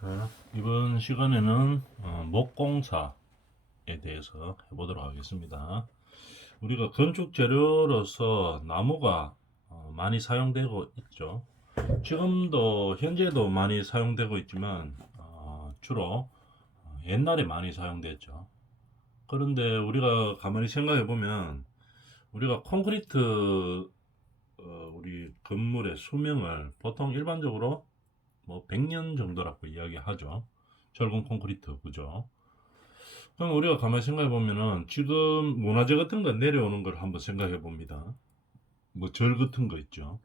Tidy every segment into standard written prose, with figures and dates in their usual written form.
자, 이번 시간에는 목공사에 대해서 해보도록 하겠습니다. 우리가 건축 재료로서 나무가 많이 사용되고 있죠. 지금도 현재도 많이 사용되고 있지만 주로 옛날에 많이 사용됐죠. 그런데 우리가 가만히 생각해 보면 우리가 콘크리트 우리 건물의 수명을 보통 일반적으로 뭐 100년 정도라고 이야기하죠. 철근 콘크리트 그죠? 그럼 우리가 가만히 생각해 보면은 지금 문화재 같은 거 내려오는 걸 한번 생각해 봅니다. 뭐 절 같은 거 있죠.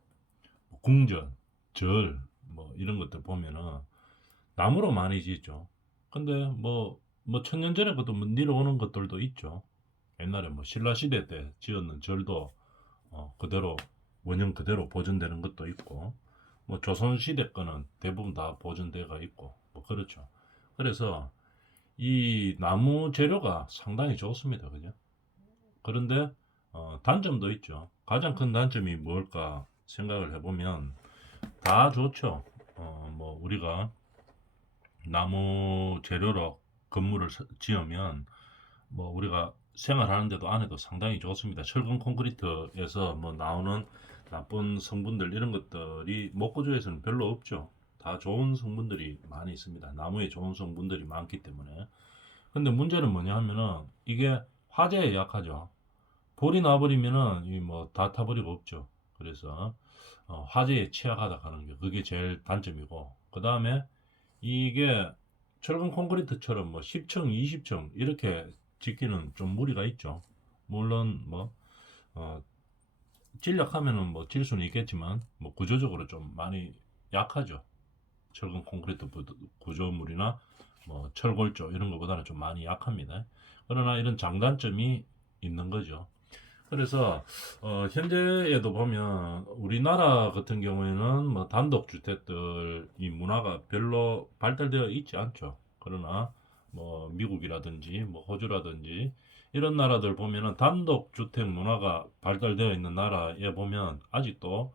뭐 궁전, 절, 뭐 이런 것들 보면은 나무로 많이 짓죠. 근데 뭐 천년 전에 것도 뭐 내려오는 것들도 있죠. 옛날에 뭐 신라 시대 때 지었는 절도 그대로 원형 그대로 보존되는 것도 있고 뭐 조선 시대 거는 대부분 다 보존돼가 있고 뭐 그렇죠. 그래서 이 나무 재료가 상당히 좋습니다. 그죠? 그런데 단점도 있죠. 가장 큰 단점이 뭘까 생각을 해보면 다 좋죠. 뭐 우리가 나무 재료로 건물을 지으면 뭐 우리가 생활하는데도 안에도 상당히 좋습니다. 철근 콘크리트에서 뭐 나오는 나쁜 성분들 이런 것들이 목구조에서는 별로 없죠. 다 좋은 성분들이 많이 있습니다. 나무에 좋은 성분들이 많기 때문에. 근데 문제는 뭐냐 하면은 이게 화재에 약하죠. 불이 나버리면은 이 뭐 다 타버리고 없죠. 그래서 화재에 취약하다 하는 게 그게 제일 단점이고 그 다음에 이게 철근 콘크리트처럼 뭐 10층, 20층 이렇게 짓기는 좀 무리가 있죠. 물론 뭐 어, 진력하면은 뭐 질 수는 있겠지만 뭐 구조적으로 좀 많이 약하죠. 철근 콘크리트 구조물이나 뭐 철골조 이런 것보다는 좀 많이 약합니다. 그러나 이런 장단점이 있는 거죠. 그래서 현재에도 보면 우리나라 같은 경우에는 뭐 단독주택들 이 문화가 별로 발달되어 있지 않죠. 그러나 뭐 미국이라든지 뭐 호주라든지 이런 나라들 보면은 단독주택 문화가 발달되어 있는 나라에 보면 아직도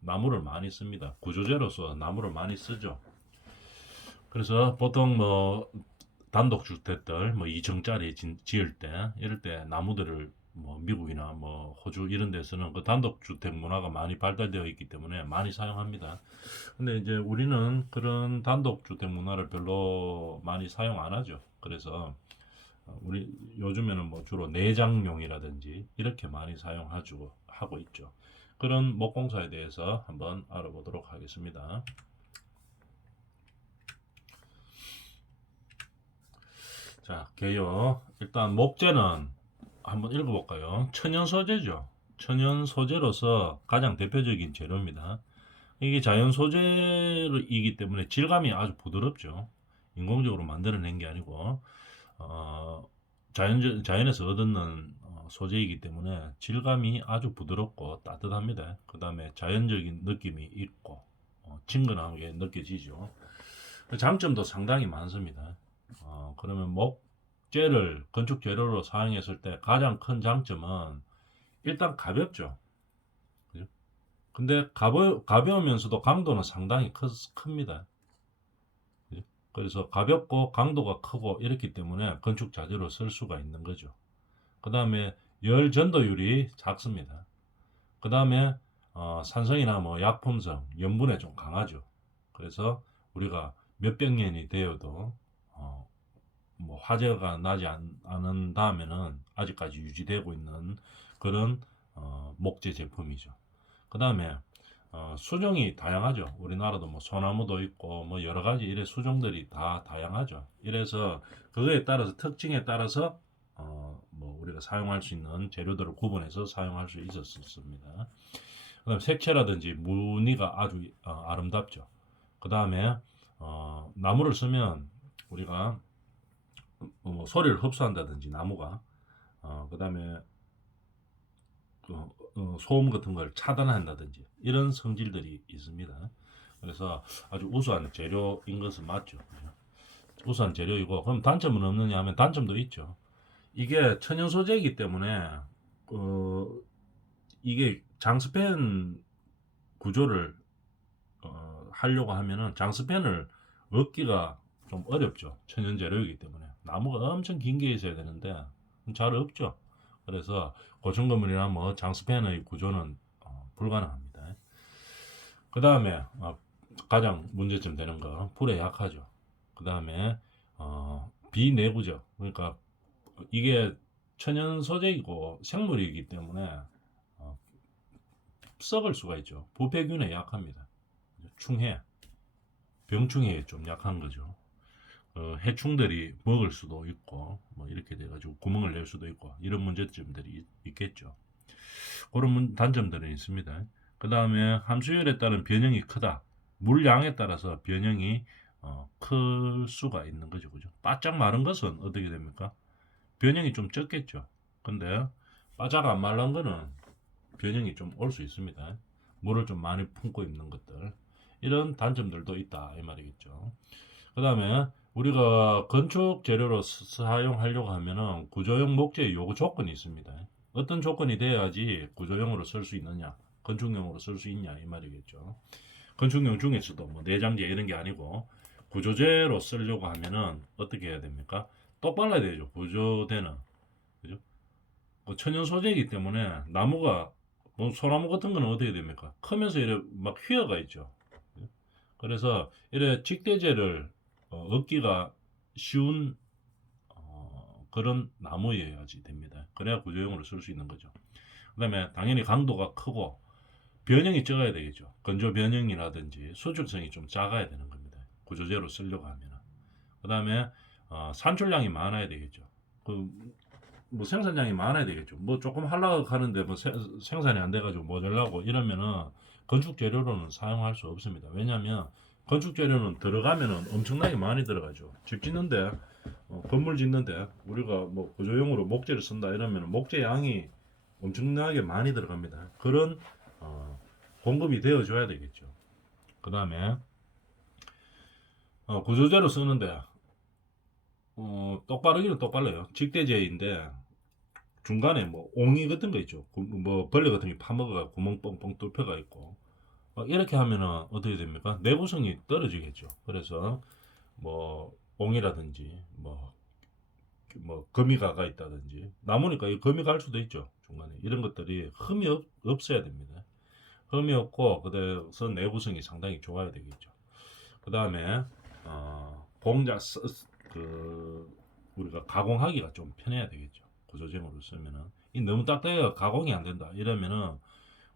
나무를 많이 씁니다. 구조재로서 나무를 많이 쓰죠. 그래서 보통 뭐 단독주택들 뭐 2층짜리 지을 때 이럴 때 나무들을 뭐 미국이나 뭐 호주 이런 데서는 그 단독주택 문화가 많이 발달되어 있기 때문에 많이 사용합니다. 근데 이제 우리는 그런 단독주택 문화를 별로 많이 사용 안 하죠. 그래서 우리 요즘에는 뭐 주로 내장용이라든지 이렇게 많이 사용하고 하고 있죠. 그런 목공사에 대해서 한번 알아보도록 하겠습니다. 자, 개요. 일단 목재는 한번 읽어볼까요? 천연 소재죠. 천연 소재로서 가장 대표적인 재료입니다. 이게 자연 소재이기 때문에 질감이 아주 부드럽죠. 인공적으로 만들어낸 게 아니고 자연에서 얻는 소재이기 때문에 질감이 아주 부드럽고 따뜻합니다. 그 다음에 자연적인 느낌이 있고 친근하게 느껴지죠. 장점도 상당히 많습니다. 그러면 목재를 건축 재료로 사용했을 때 가장 큰 장점은 일단 가볍죠. 그죠? 근데 가벼우면서도 강도는 상당히 큽니다. 그죠? 그래서 가볍고 강도가 크고 이렇기 때문에 건축 자재로 쓸 수가 있는 거죠. 그 다음에 열 전도율이 작습니다. 그 다음에 산성이나 뭐 약품성, 염분에 좀 강하죠. 그래서 우리가 몇백 년이 되어도 어, 뭐 화재가 나지 않은 다음에는 아직까지 유지되고 있는 그런 목재 제품이죠. 그 다음에 수종이 다양하죠. 우리나라도 뭐 소나무도 있고 뭐 여러 가지 이래 수종들이 다 다양하죠. 이래서 그거에 따라서 특징에 따라서 뭐 우리가 사용할 수 있는 재료들을 구분해서 사용할 수 있었습니다. 그다음 색채라든지 무늬가 아주 아름답죠. 그 다음에 나무를 쓰면 우리가 뭐 소리를 흡수한다든지 나무가 그 다음에 소음 같은 걸 차단한다든지 이런 성질들이 있습니다. 그래서 아주 우수한 재료인 것은 맞죠. 우수한 재료이고 그럼 단점은 없느냐 하면 단점도 있죠. 이게 천연 소재이기 때문에 어, 이게 장스팬 구조를 하려고 하면은 장스팬을 얻기가 좀 어렵죠. 천연 재료이기 때문에 나무가 엄청 긴 게 있어야 되는데 잘 없죠. 그래서 고층 건물이나 뭐 장스팬의 구조는 불가능합니다. 그 다음에 가장 문제점 되는 거 불에 약하죠. 그 다음에 비내구적, 그러니까 이게 천연 소재이고 생물이기 때문에 어, 썩을 수가 있죠. 부패균에 약합니다. 충해, 병충해에 좀 약한 거죠. 해충들이 먹을 수도 있고 뭐 이렇게 돼가지고 구멍을 낼 수도 있고 이런 문제점들이 있겠죠. 그런 단점들은 있습니다. 그 다음에 함수율에 따른 변형이 크다. 물량에 따라서 변형이 클 수가 있는 거죠. 그죠? 바짝 마른 것은 어떻게 됩니까? 변형이 좀 적겠죠. 근데 바짝 안 말른 거는 변형이 좀 올 수 있습니다. 물을 좀 많이 품고 있는 것들. 이런 단점들도 있다 이 말이겠죠. 그 다음에 우리가 건축 재료로 사용하려고 하면은 구조용 목재 요구 조건이 있습니다. 어떤 조건이 돼야지 구조용으로 쓸 수 있느냐, 건축용으로 쓸 수 있냐 이 말이겠죠. 건축용 중에서도 뭐 내장재 이런 게 아니고 구조재로 쓰려고 하면은 어떻게 해야 됩니까? 똑발라야 되죠. 구조대는. 그죠? 그 천연 소재이기 때문에 나무가 뭐 소나무 같은 거는 어떻게 됩니까? 크면서 이래 막 휘어가 있죠. 그래서 이래 직대재를 얻기가 쉬운 그런 나무여야지 됩니다. 그래야 구조용으로 쓸 수 있는 거죠. 그 다음에 당연히 강도가 크고 변형이 적어야 되겠죠. 건조 변형이라든지 수축성이 좀 작아야 되는 겁니다. 구조재로 쓰려고 하면. 그 다음에 산출량이 많아야 되겠죠. 뭐 생산량이 많아야 되겠죠. 뭐 조금 하려고 하는데 뭐 생산이 안 돼가지고 모자라고 이러면은 건축 재료로는 사용할 수 없습니다. 왜냐하면 건축 재료는 들어가면은 엄청나게 많이 들어가죠. 집 짓는데 건물 짓는데 우리가 뭐 구조용으로 목재를 쓴다 이러면 목재 양이 엄청나게 많이 들어갑니다. 그런 공급이 되어줘야 되겠죠. 그 다음에 구조재로 쓰는데 똑바르기는 똑바르요. 직대재인데 중간에 뭐 옹이 같은 거 있죠. 뭐 벌레 같은 게 파먹어가 구멍 뻥뻥 뚫혀가 있고 이렇게 하면은 어떻게 됩니까? 내구성이 떨어지겠죠. 그래서 뭐 옹이라든지 뭐 거미 가가 있다든지 나무니까 이 거미 갈 수도 있죠. 중간에 이런 것들이 흠이 없어야 됩니다. 흠이 없고 그래서 내구성이 상당히 좋아야 되겠죠. 그 다음에 공자 그 우리가 가공하기가 좀 편해야 되겠죠. 구조재로 쓰면은 이 너무 딱딱해가 가공이 안 된다 이러면은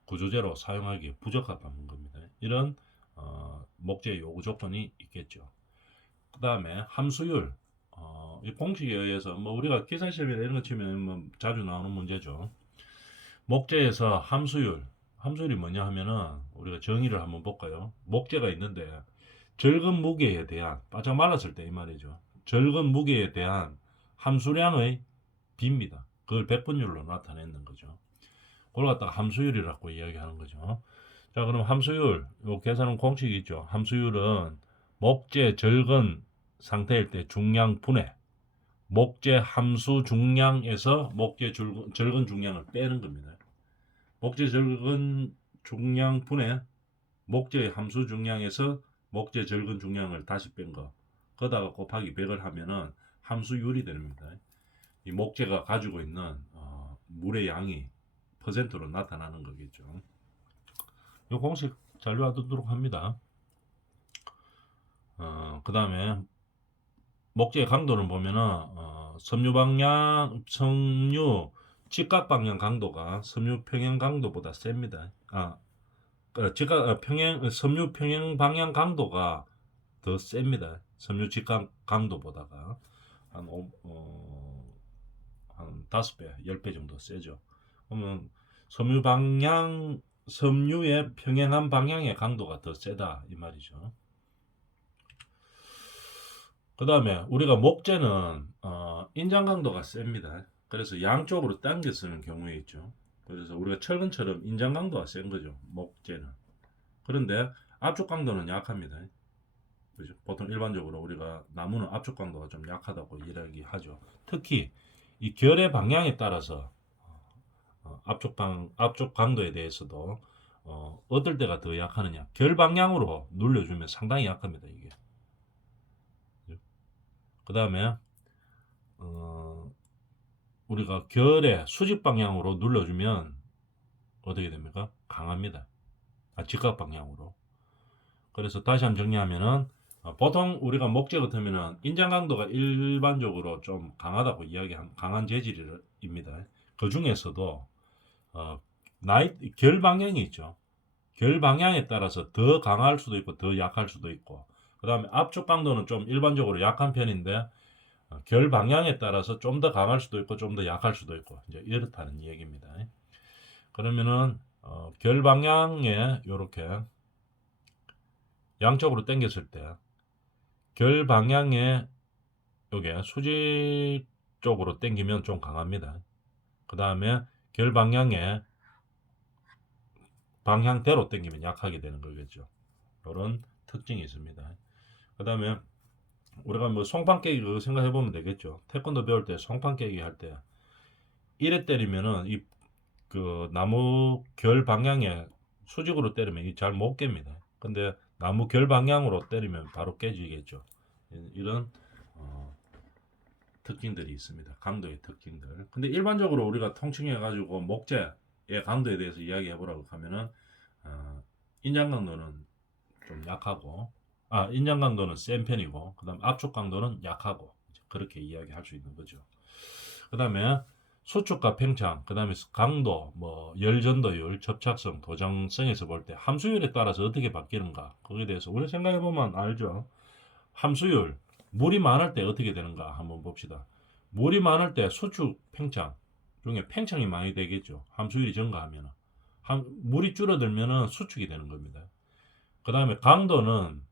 구조재로 사용하기에 부적합한 겁니다. 이런 목재 요구 조건이 있겠죠. 그 다음에 함수율 이 공식에 의해서 뭐 우리가 계산시험이나 이런 거 치면 뭐 자주 나오는 문제죠. 목재에서 함수율이 뭐냐 하면은 우리가 정의를 한번 볼까요? 목재가 있는데 절근 무게에 대한 바짝 말랐을 때 이 말이죠. 절근 무게에 대한 함수량의 비입니다. 그걸 백분율로 나타내는 거죠. 그걸 갖다가 함수율이라고 이야기하는 거죠. 자, 그럼 함수율, 요 계산은 공식이 있죠. 함수율은 목재 절근 상태일 때 중량 분해, 목재 함수 중량에서 목재 절근 중량을 빼는 겁니다. 목재 절근 중량 분해, 목재 함수 중량에서 목재 절근 중량을 다시 뺀 거, 거다가 곱하기 100을 하면은 함수율이 됩니다. 이 목재가 가지고 있는 물의 양이 퍼센트로 나타나는 거겠죠. 이 공식 잘 외워두도록 합니다. 그 다음에 목재의 강도를 보면은 섬유 직각 방향 강도가 섬유 평행 강도보다 셉니다. 섬유 평행 방향 강도가 더 셉니다. 섬유 직각 강도보다가 한 5배, 10배 정도 세죠. 그러면 섬유의 평행한 방향의 강도가 더 세다 이 말이죠. 그 다음에 우리가 목재는 인장 강도가 셉니다. 그래서 양쪽으로 당겨 쓰는 경우에 있죠. 그래서 우리가 철근처럼 인장 강도가 센 거죠. 목재는. 그런데 압축 강도는 약합니다. 그죠? 보통 일반적으로 우리가 나무는 압축 강도가 좀 약하다고 이야기하죠. 특히 이 결의 방향에 따라서 압축 강도에 대해서도 어떨 때가 더 약하느냐. 결 방향으로 눌려주면 상당히 약합니다. 이게. 그 다음에 우리가 결의 수직 방향으로 눌러주면 어떻게 됩니까? 강합니다. 직각 방향으로. 그래서 다시 한번 정리하면은 보통 우리가 목재 같으면은 인장 강도가 일반적으로 좀 강하다고 이야기한 강한 재질입니다. 그 중에서도 결 방향이 있죠. 결 방향에 따라서 더 강할 수도 있고 더 약할 수도 있고, 그 다음에 압축 강도는 좀 일반적으로 약한 편인데 결 방향에 따라서 좀 더 강할 수도 있고 좀 더 약할 수도 있고 이제 이렇다는 얘기입니다. 그러면은 결 방향에 이렇게 양쪽으로 당겼을 때 결 방향에 요게 수직 쪽으로 당기면 좀 강합니다. 그 다음에 결 방향에 방향대로 당기면 약하게 되는 거겠죠. 이런 특징이 있습니다. 그 다음에 우리가 뭐 송판 깨기 그거 생각해 보면 되겠죠. 태권도 배울 때 송판 깨기 할 때 이래 때리면은 이 그 나무 결 방향에 수직으로 때리면 이 잘 못 깹니다. 근데 나무 결 방향으로 때리면 바로 깨지겠죠. 이런 특징들이 있습니다. 강도의 특징들. 근데 일반적으로 우리가 통칭해 가지고 목재의 강도에 대해서 이야기해 보라고 하면은 인장 강도는 좀 약하고, 인장 강도는 센 편이고, 그다음 압축 강도는 약하고, 그렇게 이야기할 수 있는 거죠. 그다음에 수축과 팽창, 그다음에 강도, 뭐 열전도율, 접착성, 도장성에서 볼 때 함수율에 따라서 어떻게 바뀌는가, 거기에 대해서 우리 생각해 보면 알죠. 함수율, 물이 많을 때 어떻게 되는가 한번 봅시다. 물이 많을 때 수축, 팽창 중에 팽창이 많이 되겠죠. 함수율이 증가하면. 물이 줄어들면 수축이 되는 겁니다. 그 다음에 강도는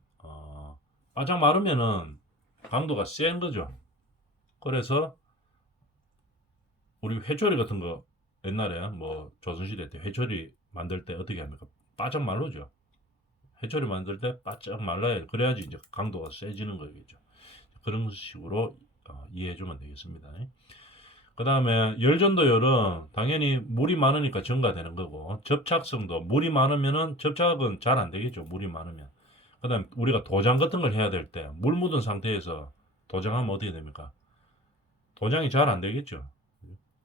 바짝 마르면은 강도가 센 거죠. 그래서 우리 회초리 같은 거 옛날에 뭐 조선시대 때 회초리 만들 때 어떻게 합니까? 바짝 마르죠. 회초리 만들 때 바짝 말라야 그래야지 이제 강도가 세지는 거겠죠. 그런 식으로 이해해 주면 되겠습니다. 그 다음에 열전도율은 당연히 물이 많으니까 증가되는 거고, 접착성도 물이 많으면은 접착은 잘 안 되겠죠. 물이 많으면. 그 다음 우리가 도장 같은 걸 해야 될 때 물 묻은 상태에서 도장하면 어떻게 됩니까? 도장이 잘 안 되겠죠.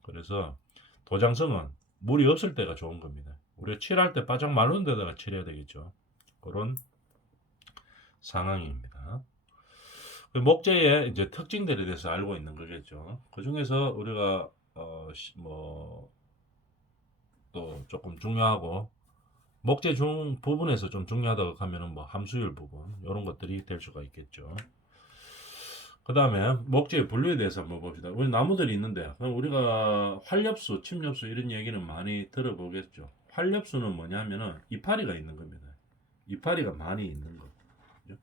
그래서 도장성은 물이 없을 때가 좋은 겁니다. 우리가 칠할 때 바짝 마른 데다가 칠해야 되겠죠. 그런 상황입니다. 목재의 이제 특징들에 대해서 알고 있는 거겠죠. 그 중에서 우리가 뭐 또 조금 중요하고 목재 중 부분에서 좀 중요하다고 하면은 뭐 함수율 부분 이런 것들이 될 수가 있겠죠. 그 다음에 목재의 분류에 대해서 한번 봅시다. 우리 나무들이 있는데 우리가 활엽수, 침엽수 이런 얘기는 많이 들어보겠죠. 활엽수는 뭐냐면은 이파리가 있는 겁니다. 이파리가 많이 있는 거. 그죠?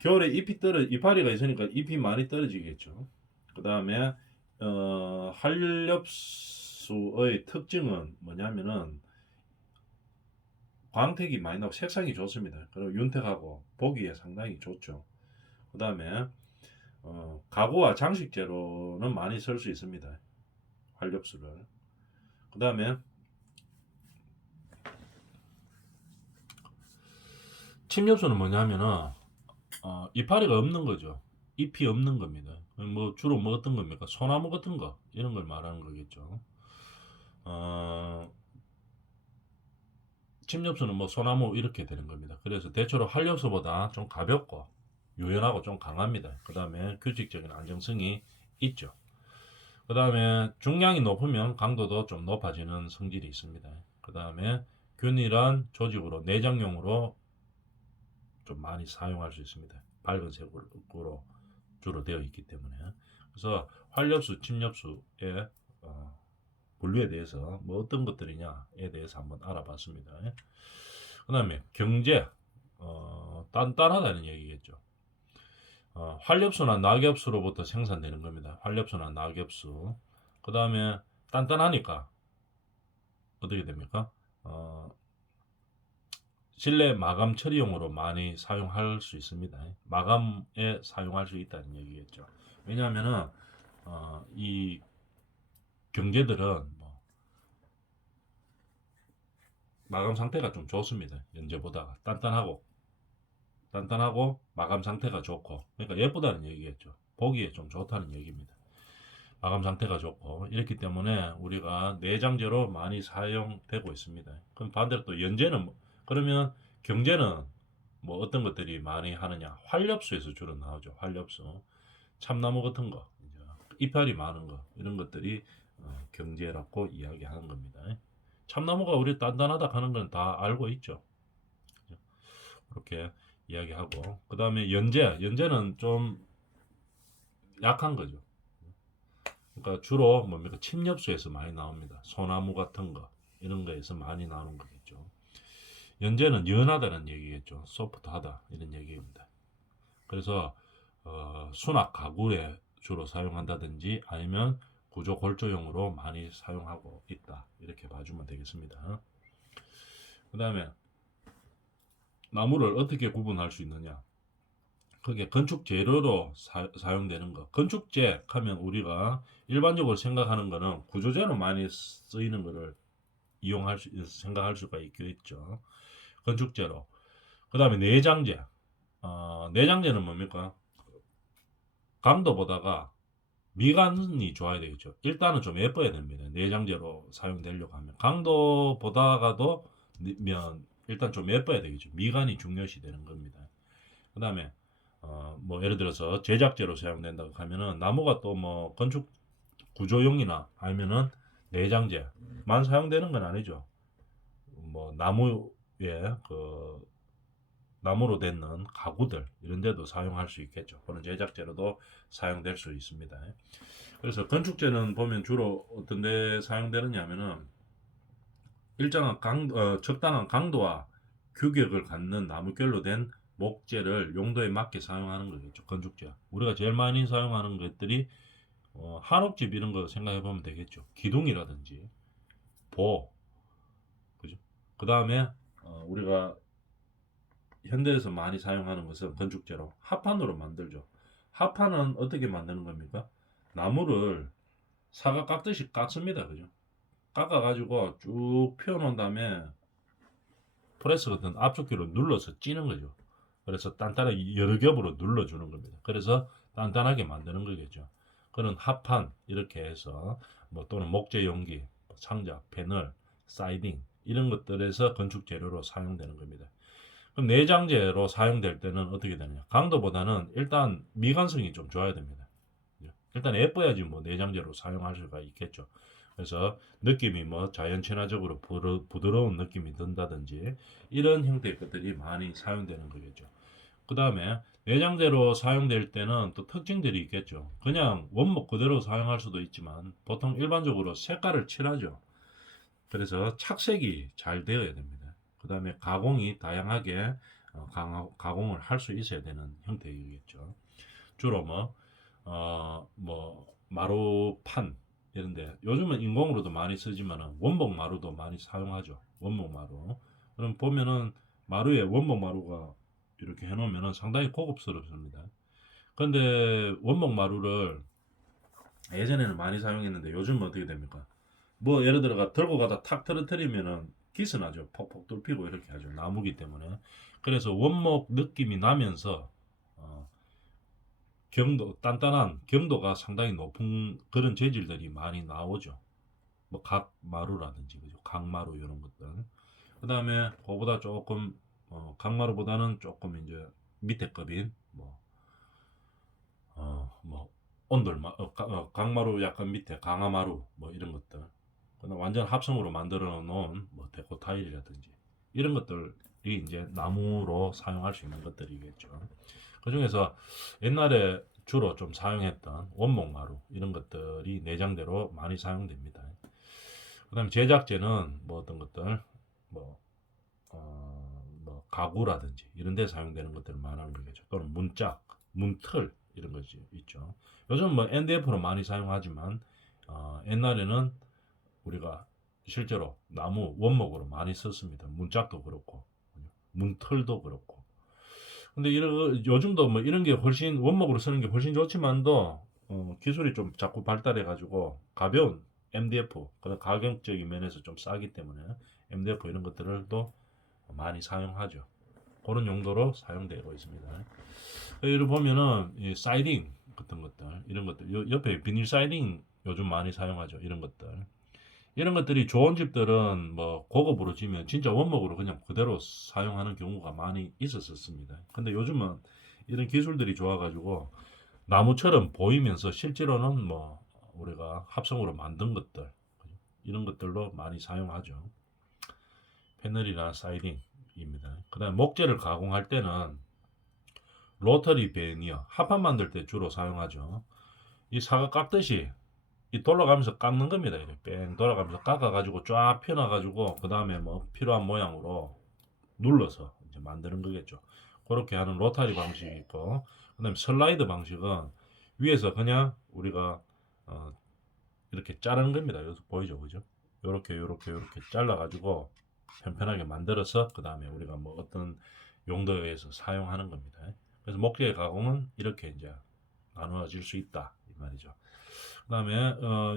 겨울에 이파리가 있으니까 잎이 많이 떨어지겠죠. 그 다음에 활엽수의 특징은 뭐냐면은 광택이 많이 나고 색상이 좋습니다. 그리고 윤택하고 보기에 상당히 좋죠. 그 다음에 가구와 장식재로는 많이 쓸 수 있습니다. 활엽수를. 그 다음에 침엽수는 뭐냐면은 이파리가 없는 거죠. 잎이 없는 겁니다. 뭐 주로 뭐 어떤 겁니까? 소나무 같은 거 이런 걸 말하는 거겠죠. 어, 침엽수는 뭐 소나무 이렇게 되는 겁니다. 그래서 대체로 활엽수보다 좀 가볍고 유연하고 좀 강합니다. 그 다음에 규칙적인 안정성이 있죠. 그 다음에 중량이 높으면 강도도 좀 높아지는 성질이 있습니다. 그 다음에 균일한 조직으로 내장용으로 좀 많이 사용할 수 있습니다. 밝은 색으로 주로 되어 있기 때문에. 그래서 활엽수, 침엽수의 분류에 대해서 뭐 어떤 것들이냐에 대해서 한번 알아봤습니다. 그 다음에 경제, 단단하다는 얘기겠죠. 활엽수나 낙엽수로부터 생산되는 겁니다. 활엽수나 낙엽수. 그 다음에 단단하니까 어떻게 됩니까? 실내 마감 처리용으로 많이 사용할 수 있습니다. 마감에 사용할 수 있다는 얘기겠죠. 왜냐하면은 이 경제들은 뭐 마감 상태가 좀 좋습니다. 연재보다가 단단하고 마감 상태가 좋고, 그러니까 예쁘다는 얘기겠죠. 보기에 좀 좋다는 얘기입니다. 마감 상태가 좋고 이렇기 때문에 우리가 내장재로 많이 사용되고 있습니다. 그럼 반대로 또 연재는 그러면 경재는 뭐 어떤 것들이 많이 하느냐? 활엽수에서 주로 나오죠. 활엽수, 참나무 같은 거, 이제 이파리 많은 거 이런 것들이 경재라고 이야기하는 겁니다. 참나무가 우리 단단하다 하는 건 다 알고 있죠. 그렇게 이야기하고 그 다음에 연재는 좀 약한 거죠. 그러니까 주로 뭡니까 침엽수에서 많이 나옵니다. 소나무 같은 거 이런 거에서 많이 나오는 거겠죠. 연재는 연하다는 얘기겠죠. 소프트하다 이런 얘기입니다. 그래서 수납 가구에 주로 사용한다든지 아니면 구조 골조용으로 많이 사용하고 있다 이렇게 봐주면 되겠습니다. 그 다음에 나무를 어떻게 구분할 수 있느냐? 그게 건축 재료로 사용되는 거. 건축재 하면 우리가 일반적으로 생각하는 거는 구조재로 많이 쓰이는 거를 이용할 수 생각할 수가 있겠죠. 건축재로. 그 다음에 내장재. 내장재는 뭡니까? 강도보다가 미간이 좋아야 되겠죠. 일단은 좀 예뻐야 됩니다. 내장재로 사용되려고 하면 강도보다가도 일단 좀 예뻐야 되겠죠. 미간이 중요시 되는 겁니다. 그 다음에 뭐 예를 들어서 제작재로 사용된다고 하면은 나무가 또 뭐 건축 구조용이나 아니면은 내장재만 사용되는 건 아니죠. 뭐 나무에 나무로 된 가구들 이런 데도 사용할 수 있겠죠. 그런 제작재로도 사용될 수 있습니다. 그래서 건축재는 보면 주로 어떤 데 사용되느냐 하면은 일정한 적당한 강도와 규격을 갖는 나무결로 된 목재를 용도에 맞게 사용하는 거겠죠. 건축재. 우리가 제일 많이 사용하는 것들이 한옥집 이런 거 생각해 보면 되겠죠. 기둥이라든지 보, 그죠? 그 다음에 우리가 현대에서 많이 사용하는 것은 건축재로 합판으로 만들죠. 합판은 어떻게 만드는 겁니까? 나무를 사과 깎듯이 깎습니다. 그죠? 깎아가지고 쭉 펴놓은 다음에 프레스 같은 압축기로 눌러서 찌는 거죠. 그래서 단단하게 여러 겹으로 눌러주는 겁니다. 그래서 단단하게 만드는 거겠죠. 그런 합판 이렇게 해서 뭐 또는 목재 용기, 창자, 패널, 사이딩 이런 것들에서 건축 재료로 사용되는 겁니다. 그럼 내장재로 사용될 때는 어떻게 되느냐? 강도보다는 일단 미간성이 좀 좋아야 됩니다. 일단 예뻐야지 뭐 내장재로 사용할 수가 있겠죠. 그래서 느낌이 뭐 자연 친화적으로 부드러운 느낌이 든다든지 이런 형태의 것들이 많이 사용되는 거겠죠. 그 다음에 내장재로 사용될 때는 또 특징들이 있겠죠. 그냥 원목 그대로 사용할 수도 있지만 보통 일반적으로 색깔을 칠하죠. 그래서 착색이 잘 되어야 됩니다. 그 다음에 가공이 다양하게 가공을 할 수 있어야 되는 형태이겠죠. 주로 뭐 마루판 이런데 요즘은 인공으로도 많이 쓰지만 원목 마루도 많이 사용하죠. 원목 마루. 그럼 보면은 마루에 원목 마루가 이렇게 해놓으면 상당히 고급스럽습니다. 그런데 원목 마루를 예전에는 많이 사용했는데 요즘은 어떻게 됩니까? 뭐 예를 들어가 들고 가다 탁 떨어뜨리면은 기스나죠. 퍽퍽 뚫히고 이렇게 하죠. 나무기 때문에. 그래서 원목 느낌이 나면서 단단한 경도가 상당히 높은 그런 재질들이 많이 나오죠. 뭐 각마루라든지 그죠? 각마루 이런 것들. 그 다음에 그보다 조금 각마루보다는 조금 이제 밑에 급인 뭐 온돌마 각마루 약간 밑에 강화마루 뭐 이런 것들. 그다음 완전 합성으로 만들어 놓은 뭐 데코 타일이라든지 이런 것들이 이제 나무로 사용할 수 있는 것들이겠죠. 그 중에서 옛날에 주로 좀 사용했던 원목마루 이런 것들이 내장재로 많이 사용됩니다. 그 다음에 제작재는 뭐 어떤 것들 뭐 가구라든지 이런 데 사용되는 것들을 말하는 거겠죠. 또는 문짝, 문틀 이런 것이 있죠. 요즘 뭐 NDF로 많이 사용하지만 옛날에는 우리가 실제로 나무 원목으로 많이 썼습니다. 문짝도 그렇고 문틀도 그렇고. 근데 요즘도 뭐 이런 게 훨씬 원목으로 쓰는 게 훨씬 좋지만도 기술이 좀 자꾸 발달해 가지고 가벼운 MDF 그런 가격적인 면에서 좀 싸기 때문에 MDF 이런 것들을 또 많이 사용하죠. 그런 용도로 사용되고 있습니다. 여기를 보면은 이 사이딩 같은 것들, 이런 것들, 옆에 비닐 사이딩 요즘 많이 사용하죠. 이런 것들. 이런 것들이 좋은 집들은 뭐 고급으로 지면 진짜 원목으로 그냥 그대로 사용하는 경우가 많이 있었습니다. 근데 요즘은 이런 기술들이 좋아가지고 나무처럼 보이면서 실제로는 뭐 우리가 합성으로 만든 것들, 이런 것들로 많이 사용하죠. 패널이나 사이딩입니다. 그 다음에 목재를 가공할 때는 로터리 베니어, 합판 만들 때 주로 사용하죠. 이 사과 깎듯이 이 돌아가면서 깎는 겁니다. 이렇게 뺑 돌아가면서 깎아가지고 쫙 펴놔가지고 그 다음에 뭐 필요한 모양으로 눌러서 이제 만드는 거겠죠. 그렇게 하는 로타리 방식이 있고, 그 다음에 슬라이드 방식은 위에서 그냥 우리가 이렇게 자르는 겁니다. 여기서 보이죠, 그죠? 요렇게 잘라가지고 편편하게 만들어서 그 다음에 우리가 뭐 어떤 용도에 의해서 사용하는 겁니다. 그래서 목재 가공은 이렇게 이제 나누어질 수 있다 이 말이죠. 그 다음에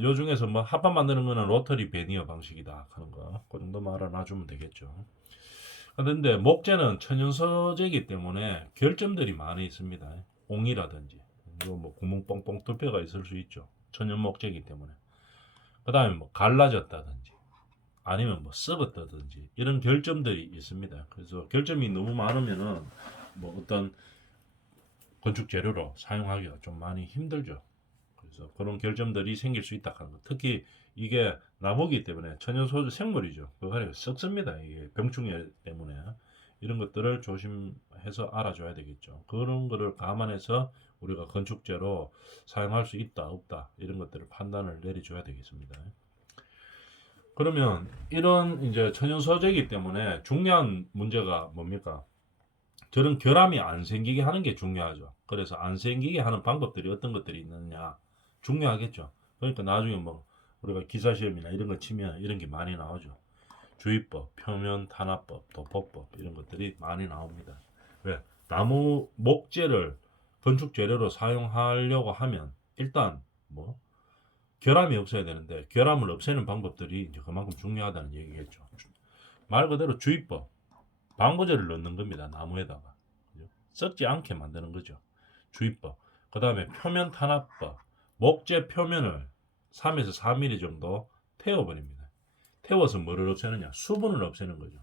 요 중에서 뭐 합판 만드는 거는 로터리 베니어 방식이다 하는 거, 그 정도만 알아놔주면 되겠죠. 그런데 목재는 천연 소재이기 때문에 결점들이 많이 있습니다. 옹이라든지 뭐 구멍 뻥뻥 뚫혀가 있을 수 있죠. 천연 목재이기 때문에. 그 다음에 뭐 갈라졌다든지 아니면 뭐 썩었다든지 이런 결점들이 있습니다. 그래서 결점이 너무 많으면은 뭐 어떤 건축 재료로 사용하기가 좀 많이 힘들죠. 그래서 그런 결점들이 생길 수 있다 하는 거. 특히 이게 나무기 때문에 천연 소재 생물이죠. 그거 썩습니다. 이게 병충해 때문에 이런 것들을 조심해서 알아줘야 되겠죠. 그런 거를 감안해서 우리가 건축재로 사용할 수 있다 없다 이런 것들을 판단을 내려줘야 되겠습니다. 그러면 이런 이제 천연 소재이기 때문에 중요한 문제가 뭡니까? 저런 결함이 안 생기게 하는 게 중요하죠. 그래서 안 생기게 하는 방법들이 어떤 것들이 있느냐 중요하겠죠. 그러니까 나중에 뭐 우리가 기사 시험이나 이런 거 치면 이런 게 많이 나오죠. 주의법, 표면 탄압법, 도포법 이런 것들이 많이 나옵니다. 왜? 나무 목재를 건축 재료로 사용하려고 하면 일단 뭐 결함이 없어야 되는데 결함을 없애는 방법들이 이제 그만큼 중요하다는 얘기겠죠. 말 그대로 주의법, 방부제를 넣는 겁니다. 나무에다가 썩지 않게 만드는 거죠. 주의법. 그 다음에 표면 탄압법. 목재 표면을 3에서 4mm 정도 태워버립니다. 태워서 뭐를 없애느냐? 수분을 없애는 거죠.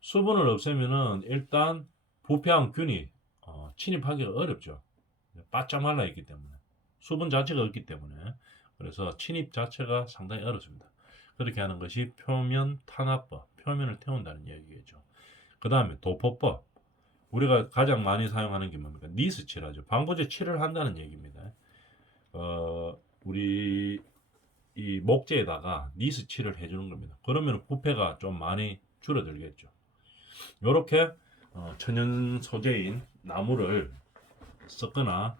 수분을 없애면은 일단 부패한균이 침입하기가 어렵죠. 바짝 말라 있기 때문에. 수분 자체가 없기 때문에. 그래서 침입 자체가 상당히 어렵습니다. 그렇게 하는 것이 표면 탄압법, 표면을 태운다는 얘기겠죠. 그 다음에 도포법. 우리가 가장 많이 사용하는 게 뭡니까? 니스 칠하죠. 방부제 칠을 한다는 얘기입니다. 우리 이 목재에다가 니스 칠을 해주는 겁니다. 그러면 부패가 좀 많이 줄어들겠죠. 이렇게 천연 소재인 나무를 썩거나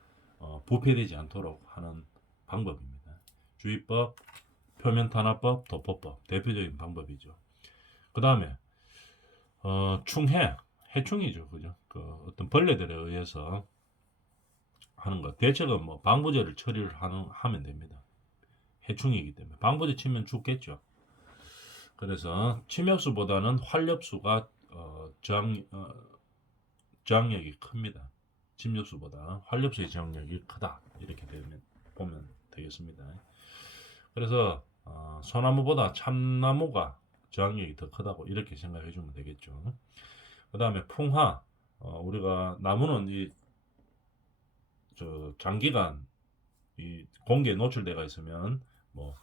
부패되지 않도록 하는 방법입니다. 주의법, 표면 탄압법, 도포법 대표적인 방법이죠. 그 다음에 충해, 해충이죠, 그죠? 그 어떤 벌레들에 의해서 하는 것. 대책은 뭐 방부제를 처리를 하면 됩니다. 해충이기 때문에 방부제 치면 죽겠죠. 그래서 침엽수보다는 활엽수가 저항력이 큽니다. 침엽수보다 활엽수의 저항력이 크다 이렇게 보면 되겠습니다. 그래서 소나무보다 참나무가 저항력이 더 크다고 이렇게 생각해 주면 되겠죠. 그 다음에 풍화, 우리가 나무는 장기간 이 공기에 노출되어 있으면 뭐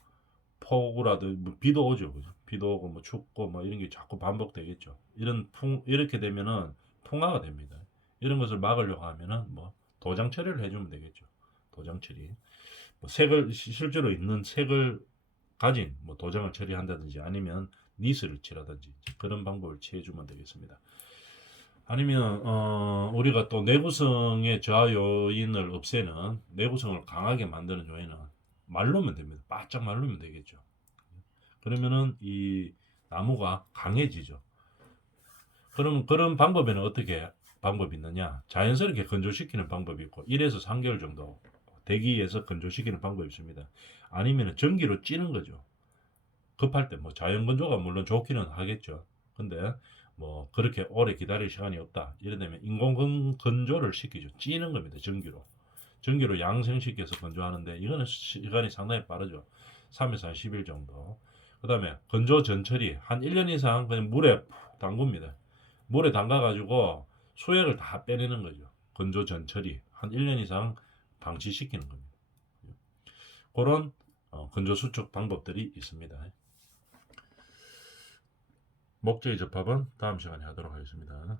폭우라도 뭐 비도 오죠, 그죠? 비도 오고 뭐 춥고 뭐 이런 게 자꾸 반복되겠죠. 이렇게 되면은 풍화가 됩니다. 이런 것을 막으려고 하면은 뭐 도장 처리를 해주면 되겠죠. 도장 처리. 뭐 색을 실제로 있는 색을 가진 뭐 도장을 처리한다든지 아니면 니스를 칠하든지 그런 방법을 취해주면 되겠습니다. 아니면 우리가 또 내구성의 저하 요인을 없애는 내구성을 강하게 만드는 요인은 말르면 됩니다. 바짝 말르면 되겠죠. 그러면은 이 나무가 강해지죠. 그럼 그런 방법에는 어떻게 방법이 있느냐? 자연스럽게 건조시키는 방법이 있고 1에서 3개월 정도 대기에서 건조시키는 방법이 있습니다. 아니면 전기로 찌는 거죠. 급할 때 뭐 자연 건조가 물론 좋기는 하겠죠. 근데 뭐 그렇게 오래 기다릴 시간이 없다. 이러면 인공 건조를 시키죠. 찌는 겁니다. 전기로. 전기로 양생시켜서 건조하는데 이거는 시간이 상당히 빠르죠. 3에서 한 10일 정도. 그 다음에 건조 전처리 한 1년 이상 그냥 물에 푹 담굽니다. 물에 담가가지고 수액을 다 빼내는 거죠. 건조 전처리 한 1년 이상 방치시키는 겁니다. 그런 건조 수축 방법들이 있습니다. 목재의 접합은 다음 시간에 하도록 하겠습니다.